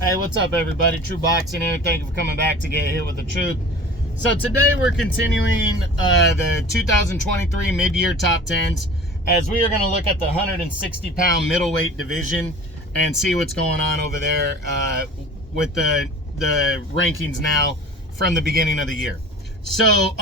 Hey, what's up, everybody? True Boxing here. Thank you for coming back to get hit with the truth. So today we're continuing the 2023 mid-year top 10s, as we are going to look at the 160-pound middleweight division and see what's going on over there with the rankings now from the beginning of the year. So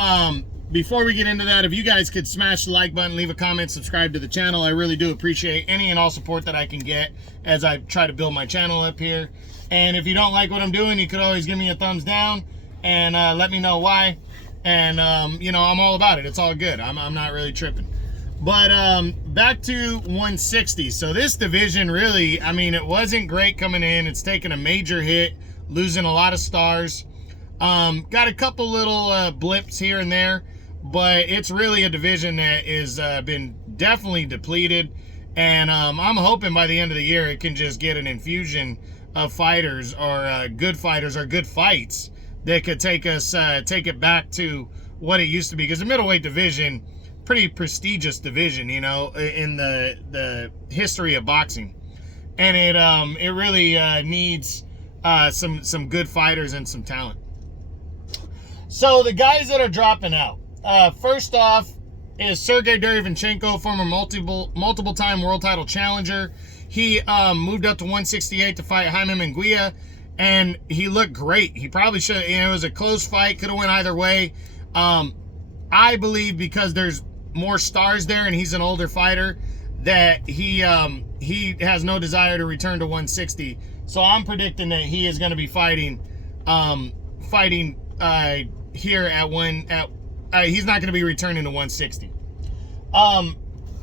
before we get into that, if you guys could smash the like button, leave a comment, subscribe to the channel, I really do appreciate any and all support that I can get as I try to build my channel up here. And if you don't like what I'm doing, you could always give me a thumbs down and let me know why. And, you know, I'm all about it. It's all good. I'm not really tripping. But back to 160. So this division really, I mean, it wasn't great coming in. It's taken a major hit, losing a lot of stars. Got a couple little blips here and there, but it's really a division that is been definitely depleted. And I'm hoping by the end of the year it can just get an infusion of fighters or good fights that could take it back to what it used to be. Because the middleweight division, pretty prestigious division, you know, in the history of boxing, and it really needs some good fighters and some talent. So the guys that are dropping out, first off is Sergey Derevyanchenko, former multiple time world title challenger. He moved up to 168 to fight Jaime Munguia, and he looked great. He probably should, you know, it was a close fight, could have went either way. I believe because there's more stars there and he's an older fighter, that he has no desire to return to 160. So I'm predicting that he is going to be fighting here at he's not going to be returning to 160.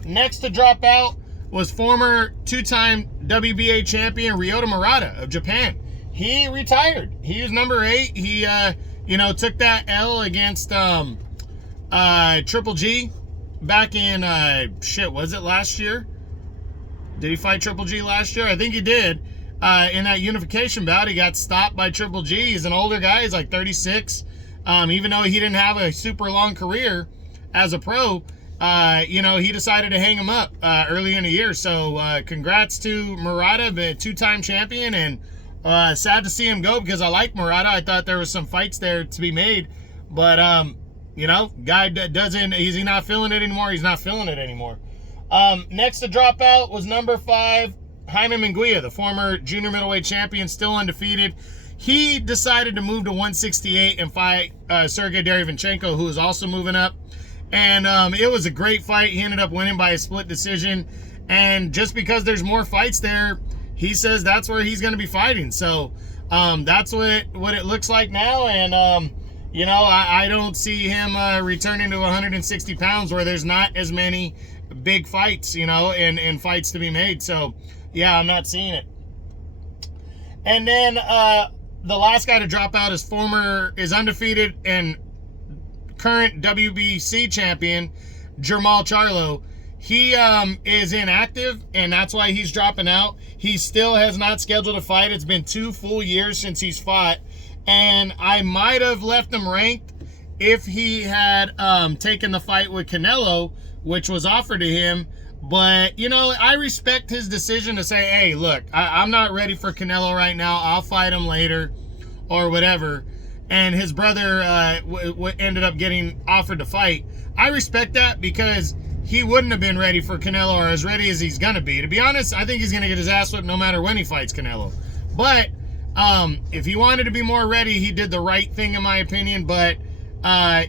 Next to drop out was former two-time WBA champion Ryota Murata of Japan. He retired. He was number 8. He you know, took that L against Triple G back in was it last year? Did he fight Triple G last year? I think he did. In that unification bout, he got stopped by Triple G. He's an older guy. He's like 36. Even though he didn't have a super long career as a pro, you know, he decided to hang him up early in the year. So congrats to Murata, the two-time champion, and sad to see him go because I like Murata. I thought there was some fights there to be made, but you know, guy doesn't, is he not feeling it anymore? He's not feeling it anymore. Next to drop out was number 5, Jaime Munguia, the former junior middleweight champion, still undefeated. He decided to move to 168 and fight Sergey Derevyanchenko, who is also moving up. And it was a great fight. He ended up winning by a split decision. And just because there's more fights there, he says that's where he's going to be fighting. So that's what it looks like now. And, you know, I don't see him returning to 160 pounds where there's not as many big fights, you know, and fights to be made. So, yeah, I'm not seeing it. And then the last guy to drop out is undefeated and current WBC champion Jermall Charlo. He is inactive, and that's why he's dropping out. He still has not scheduled a fight. It's been 2 full years since he's fought, and I might have left him ranked if he had taken the fight with Canelo, which was offered to him. But, you know, I respect his decision to say, hey, look, I'm not ready for Canelo right now. I'll fight him later or whatever. And his brother ended up getting offered to fight. I respect that because he wouldn't have been ready for Canelo, or as ready as he's going to be. To be honest, I think he's going to get his ass whipped no matter when he fights Canelo. But if he wanted to be more ready, he did the right thing, in my opinion. But,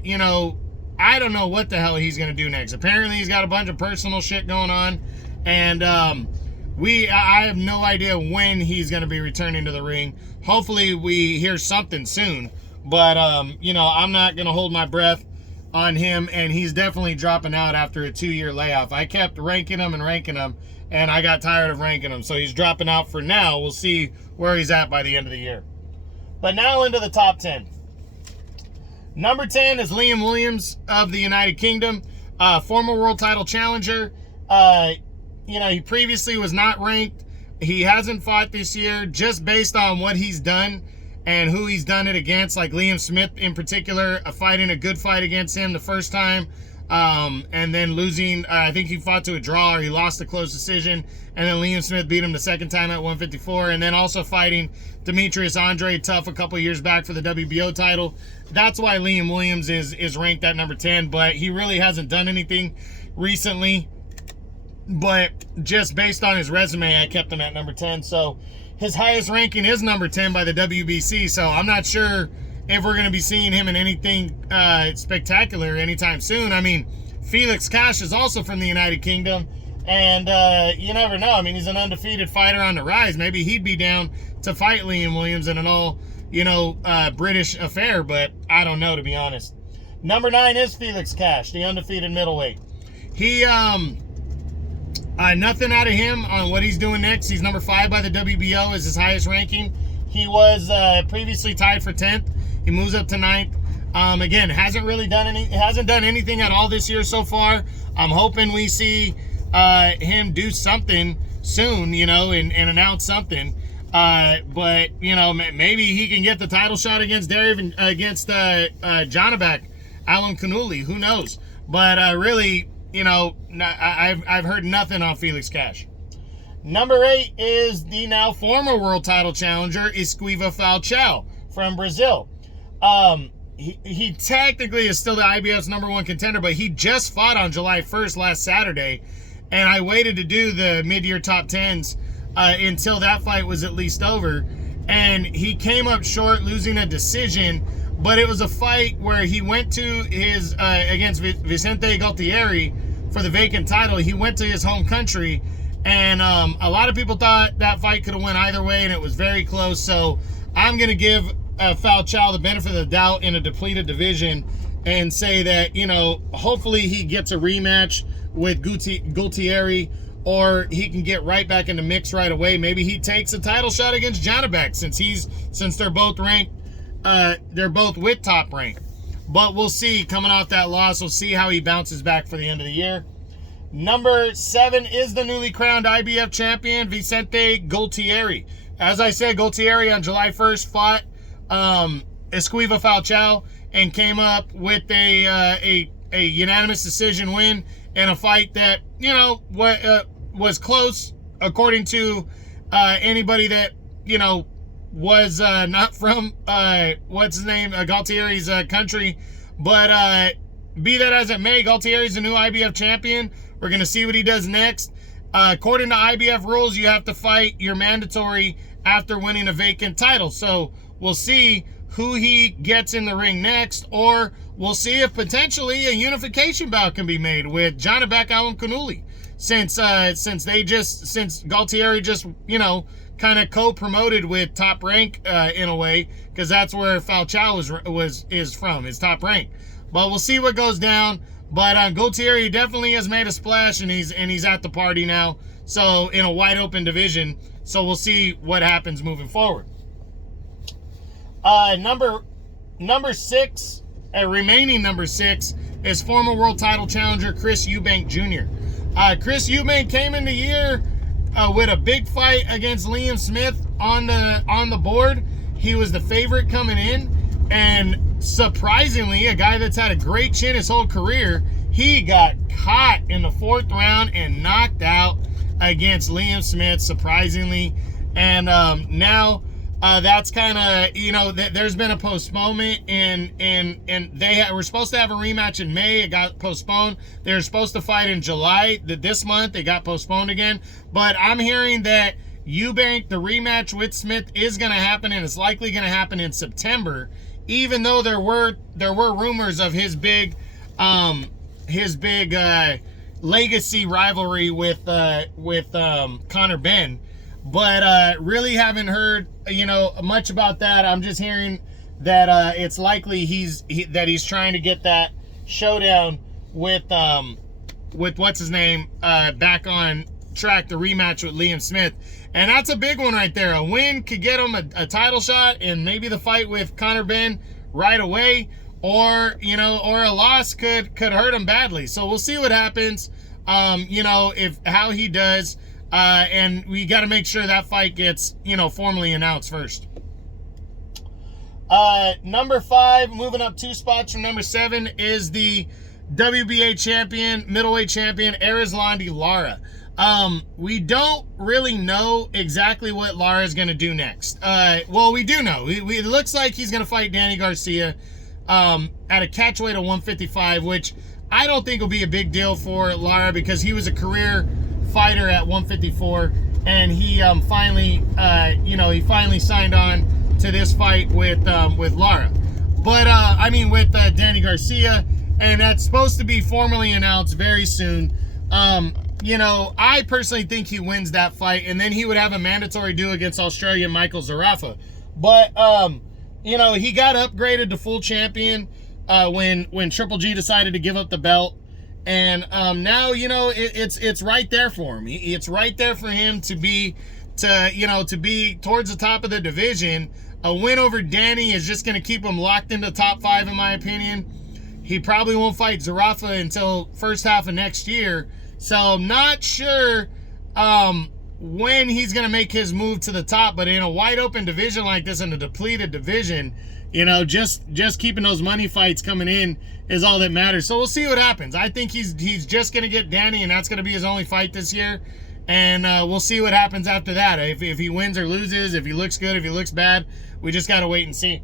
you know, I don't know what the hell he's going to do next. Apparently, he's got a bunch of personal shit going on. And I have no idea when he's going to be returning to the ring. Hopefully, we hear something soon. But, you know, I'm not going to hold my breath on him. And he's definitely dropping out after a 2-year layoff. I kept ranking him, and I got tired of ranking him. So he's dropping out for now. We'll see where he's at by the end of the year. But now into the top 10. Number 10 is Liam Williams of the United Kingdom, former world title challenger. You know, he previously was not ranked. He hasn't fought this year, just based on what he's done and who he's done it against, like Liam Smith in particular, fighting a good fight against him the first time. and then losing, I think he fought to a draw or he lost a close decision, and then Liam Smith beat him the second time at 154, and then also fighting Demetrius Andre Tough a couple years back for the WBO title. That's why Liam Williams is ranked at number 10, but he really hasn't done anything recently. But just based on his resume, I kept him at number 10. So his highest ranking is number 10 by the WBC. So I'm not sure if we're going to be seeing him in anything spectacular anytime soon. I mean, Felix Cash is also from the United Kingdom. And you never know. I mean, he's an undefeated fighter on the rise. Maybe he'd be down to fight Liam Williams in an all, British affair. But I don't know, to be honest. Number 9 is Felix Cash, the undefeated middleweight. He, nothing out of him on what he's doing next. He's number 5 by the WBO is his highest ranking. He was previously tied for 10th. He moves up to 9th. Again, hasn't done anything at all this year so far. I'm hoping we see him do something soon, and announce something. But maybe he can get the title shot against Janabek, Alan Kanuli. Who knows? But really, I've heard nothing on Felix Cash. Number 8 is the now former world title challenger, Esquiva Falcao from Brazil. He technically is still the IBF's number 1 contender, but he just fought on July 1st last Saturday, and I waited to do the mid-year top 10s until that fight was at least over, and he came up short, losing a decision. But it was a fight where he went to his, against Vicente Galtieri for the vacant title. He went to his home country, and a lot of people thought that fight could have went either way, and it was very close. So I'm going to give Falcao the benefit of the doubt in a depleted division and say that, hopefully he gets a rematch with Galtieri, or he can get right back in the mix right away. Maybe he takes a title shot against Janabek since they're both ranked. They're both with top rank, but we'll see. Coming off that loss, we'll see how he bounces back for the end of the year. Number 7 is the newly crowned IBF champion, Vicente Galtieri. As I said, Galtieri on July 1st fought Esquiva Falcao and came up with a unanimous decision win in a fight that was close according to anybody that was not from Galtieri's country. But be that as it may, Galtieri's the new IBF champion. We're going to see what he does next. According to IBF rules, you have to fight your mandatory after winning a vacant title. So we'll see who he gets in the ring next, or we'll see if potentially a unification bout can be made with Janabek Alan Kanuli, since Galtieri just kind of co-promoted with Top Rank in a way, because that's where Falcao is from, is Top Rank. But we'll see what goes down. But Galtieri definitely has made a splash, and he's at the party now. So in a wide open division. So we'll see what happens moving forward. Number 6, remaining number 6 is former world title challenger Chris Eubank Jr. Chris Eubank came in the year with a big fight against Liam Smith on the board. He was the favorite coming in, and surprisingly, a guy that's had a great chin his whole career, he got caught in the 4th round and knocked out against Liam Smith, surprisingly. And now that's kind of, there's been a postponement, and they were supposed to have a rematch in May. It got postponed. They were supposed to fight in July this month. It got postponed again. But I'm hearing that Eubank, the rematch with Smith, is going to happen, and it's likely going to happen in September, even though there were rumors of his big legacy rivalry with Conor Benn. But really haven't heard much about that. I'm just hearing that it's likely he's trying to get that showdown with what's his name back on track, the rematch with Liam Smith. And that's a big one right there. A win could get him a title shot and maybe the fight with Conor Benn right away, or a loss could hurt him badly. So we'll see what happens. If how he does. And we got to make sure that fight gets, formally announced first. Number 5, moving up 2 spots from number 7, is the WBA champion, middleweight champion, Erislandy Lara. We don't really know exactly what Lara is going to do next. Well, we do know. It looks like he's going to fight Danny Garcia at a catchweight of 155, which I don't think will be a big deal for Lara because he was a career fighter at 154, and he finally signed on to this fight with Lara. But with Danny Garcia, and that's supposed to be formally announced very soon. I personally think he wins that fight, and then he would have a mandatory due against Australian Michael Zarafa. But he got upgraded to full champion when Triple G decided to give up the belt, and now it's right there for him. It's right there for him to be towards the top of the division. A win over Danny is just going to keep him locked into top 5, in my opinion. He probably won't fight Zarafa until first half of next year, so I'm not sure when he's going to make his move to the top. But in a wide open division like this, in a depleted division, just keeping those money fights coming in is all that matters. So we'll see what happens. I think he's just going to get Danny, and that's going to be his only fight this year. And we'll see what happens after that. If he wins or loses, if he looks good, if he looks bad, we just got to wait and see.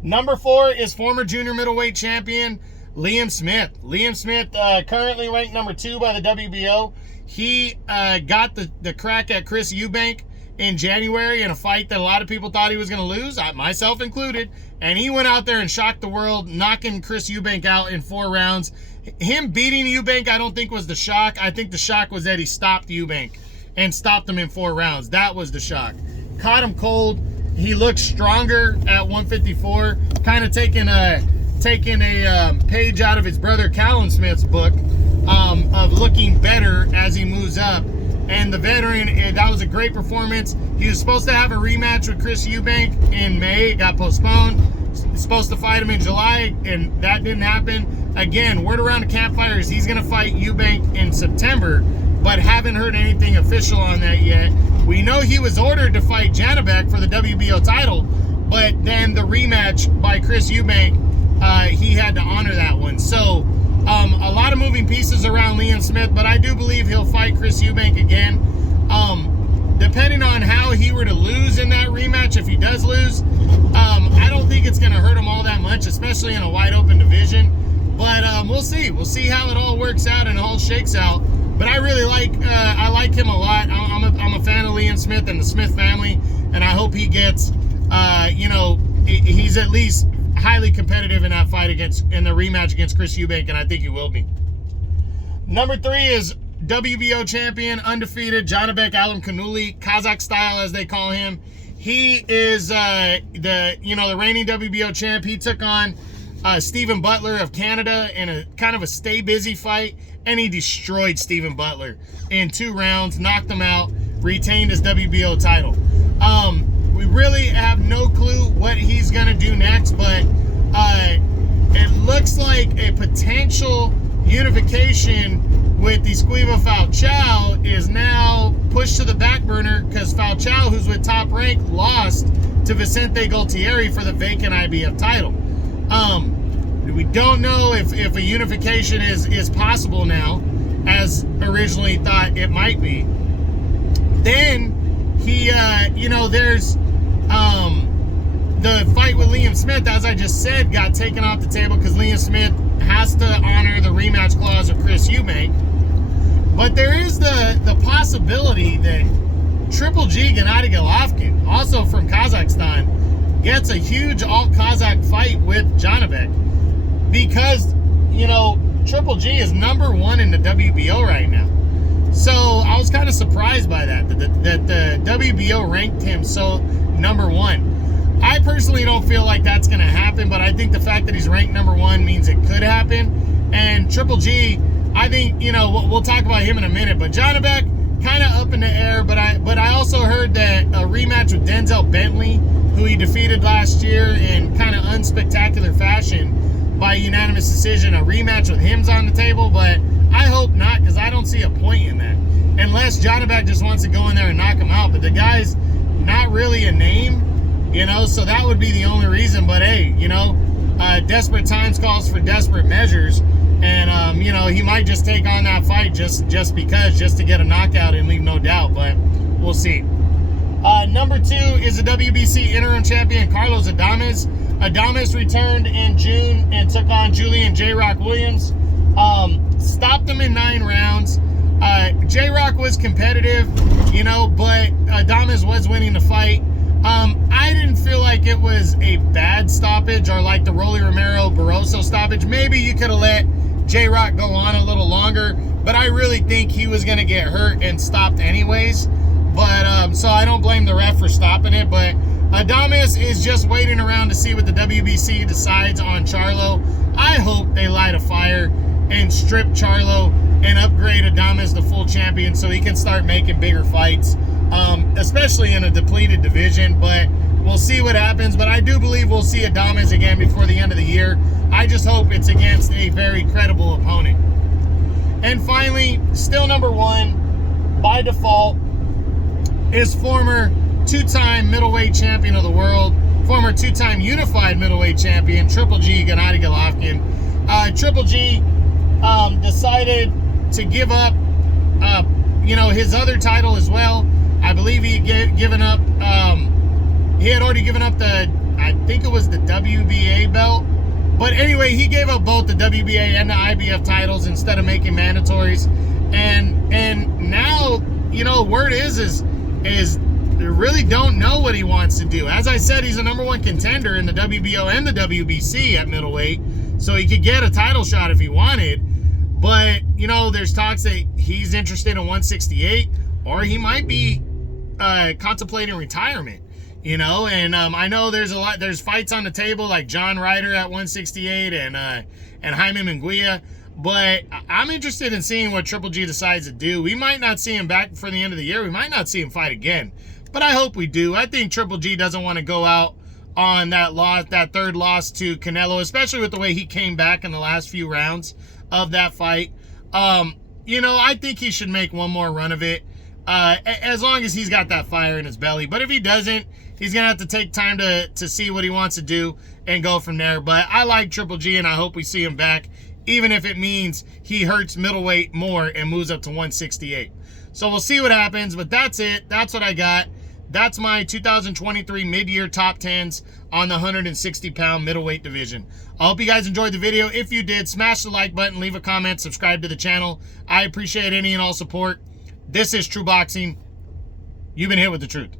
Number 4 is former junior middleweight champion Liam Smith. Liam Smith, currently ranked number 2 by the WBO. He got the crack at Chris Eubank in January in a fight that a lot of people thought he was going to lose, myself included. And he went out there and shocked the world, knocking Chris Eubank out in 4 rounds. Him beating Eubank, I don't think was the shock. I think the shock was that he stopped Eubank and stopped him in 4 rounds. That was the shock. Caught him cold. He looked stronger at 154, kind of taking a page out of his brother Callum Smith's book of looking better as he moves up. And the veteran, that was a great performance. He was supposed to have a rematch with Chris Eubank in May. It got postponed. Supposed to fight him in July, and that didn't happen. Again, word around the campfire is he's going to fight Eubank in September, but haven't heard anything official on that yet. We know he was ordered to fight Janibek for the WBO title, but then the rematch by Chris Eubank, he had to honor that one. So a lot of moving pieces around Liam Smith, but I do believe he'll fight Chris Eubank again. Depending on how he were to lose in that rematch, if he does lose, I don't think it's going to hurt him all that much, especially in a wide open division. But we'll see. We'll see how it all works out and all shakes out. But I really like him a lot. I'm a fan of Liam Smith and the Smith family, and I hope he gets, he's at least highly competitive in that fight in the rematch against Chris Eubank, and I think he will be. Number 3 is WBO champion, undefeated, Janibek Alimkhanuly, Kazakh style as they call him. He is the reigning WBO champ. He took on Stephen Butler of Canada in a kind of a stay busy fight, and he destroyed Stephen Butler in 2 rounds, knocked him out, retained his WBO title. We really have no clue what he's gonna do next, but it looks like a potential unification with the Esquiva Falcao is now pushed to the back burner because Falcao, who's with Top Rank, lost to Vicente Gualtieri for the vacant IBF title. We don't know if a unification is possible now, as originally thought it might be. Then he, there's the fight with Liam Smith, as I just said, got taken off the table because Liam Smith has to honor the rematch clause of Chris Eubank. But there is the possibility that Triple G Gennady Golovkin, also from Kazakhstan, gets a huge all-Kazakh fight with Janibek because, Triple G is number 1 in the WBO right now. So I was kind of surprised by that the WBO ranked him so number 1. I personally don't feel like that's going to happen, but I think the fact that he's ranked number 1 means it could happen. And Triple G, I think, we'll talk about him in a minute, but Janibek, kind of up in the air, but I also heard that a rematch with Denzel Bentley, who he defeated last year in kind of unspectacular fashion by unanimous decision, a rematch with him's on the table, but I hope not, because I don't see a point in that. Unless Janibek just wants to go in there and knock him out, but the guy's not really a name, so that would be the only reason. But hey, desperate times calls for desperate measures, and you know, he might just take on that fight just to get a knockout and leave no doubt, but we'll see. Number 2 is the WBC interim champion Carlos Adames. Adames returned in June and took on Julian J-Rock Williams. Stopped him in 9 rounds. J-Rock was competitive, you know, but Adames was winning the fight. I didn't feel like it was a bad stoppage or like the Rolly Romero Barroso stoppage. Maybe you could have let J-Rock go on a little longer, but I really think he was going to get hurt and stopped anyways. But so I don't blame the ref for stopping it, but Adames is just waiting around to see what the WBC decides on Charlo. I hope they light a fire and strip Charlo and upgrade Adames to full champion so he can start making bigger fights, especially in a depleted division. But we'll see what happens. But I do believe we'll see Adames again before the end of the year. I just hope it's against a very credible opponent. And finally, still number 1 by default is former 2-time middleweight champion of the world, former 2-time unified middleweight champion, Triple G, Gennady Golovkin. Triple G decided to give up, you know, his other title as well. I believe he had given up, he had already given up the, I think it was the WBA belt. But anyway, he gave up both the WBA and the IBF titles instead of making mandatories. And now, you know, word is they really don't know what he wants to do. As I said, he's a number 1 contender in the WBO and the WBC at middleweight, so he could get a title shot if he wanted. But, you know, there's talks that he's interested in 168, or he might be contemplating retirement, you know. And I know there's fights on the table like John Ryder at 168 and Jaime Munguia. But I'm interested in seeing what Triple G decides to do. We might not see him back for the end of the year. We might not see him fight again. But I hope we do. I think Triple G doesn't want to go out on that loss, that third loss to Canelo, especially with the way he came back in the last few rounds of that fight. You know, I think he should make one more run of it, as long as he's got that fire in his belly. But if he doesn't, he's going to have to take time to see what he wants to do and go from there. But I like Triple G, and I hope we see him back, even if it means he hurts middleweight more and moves up to 168. So we'll see what happens, but that's it. That's what I got. That's my 2023 mid-year top 10s on the 160-pound middleweight division. I hope you guys enjoyed the video. If you did, smash the like button, leave a comment, subscribe to the channel. I appreciate any and all support. This is True Boxing. You've been hit with the truth.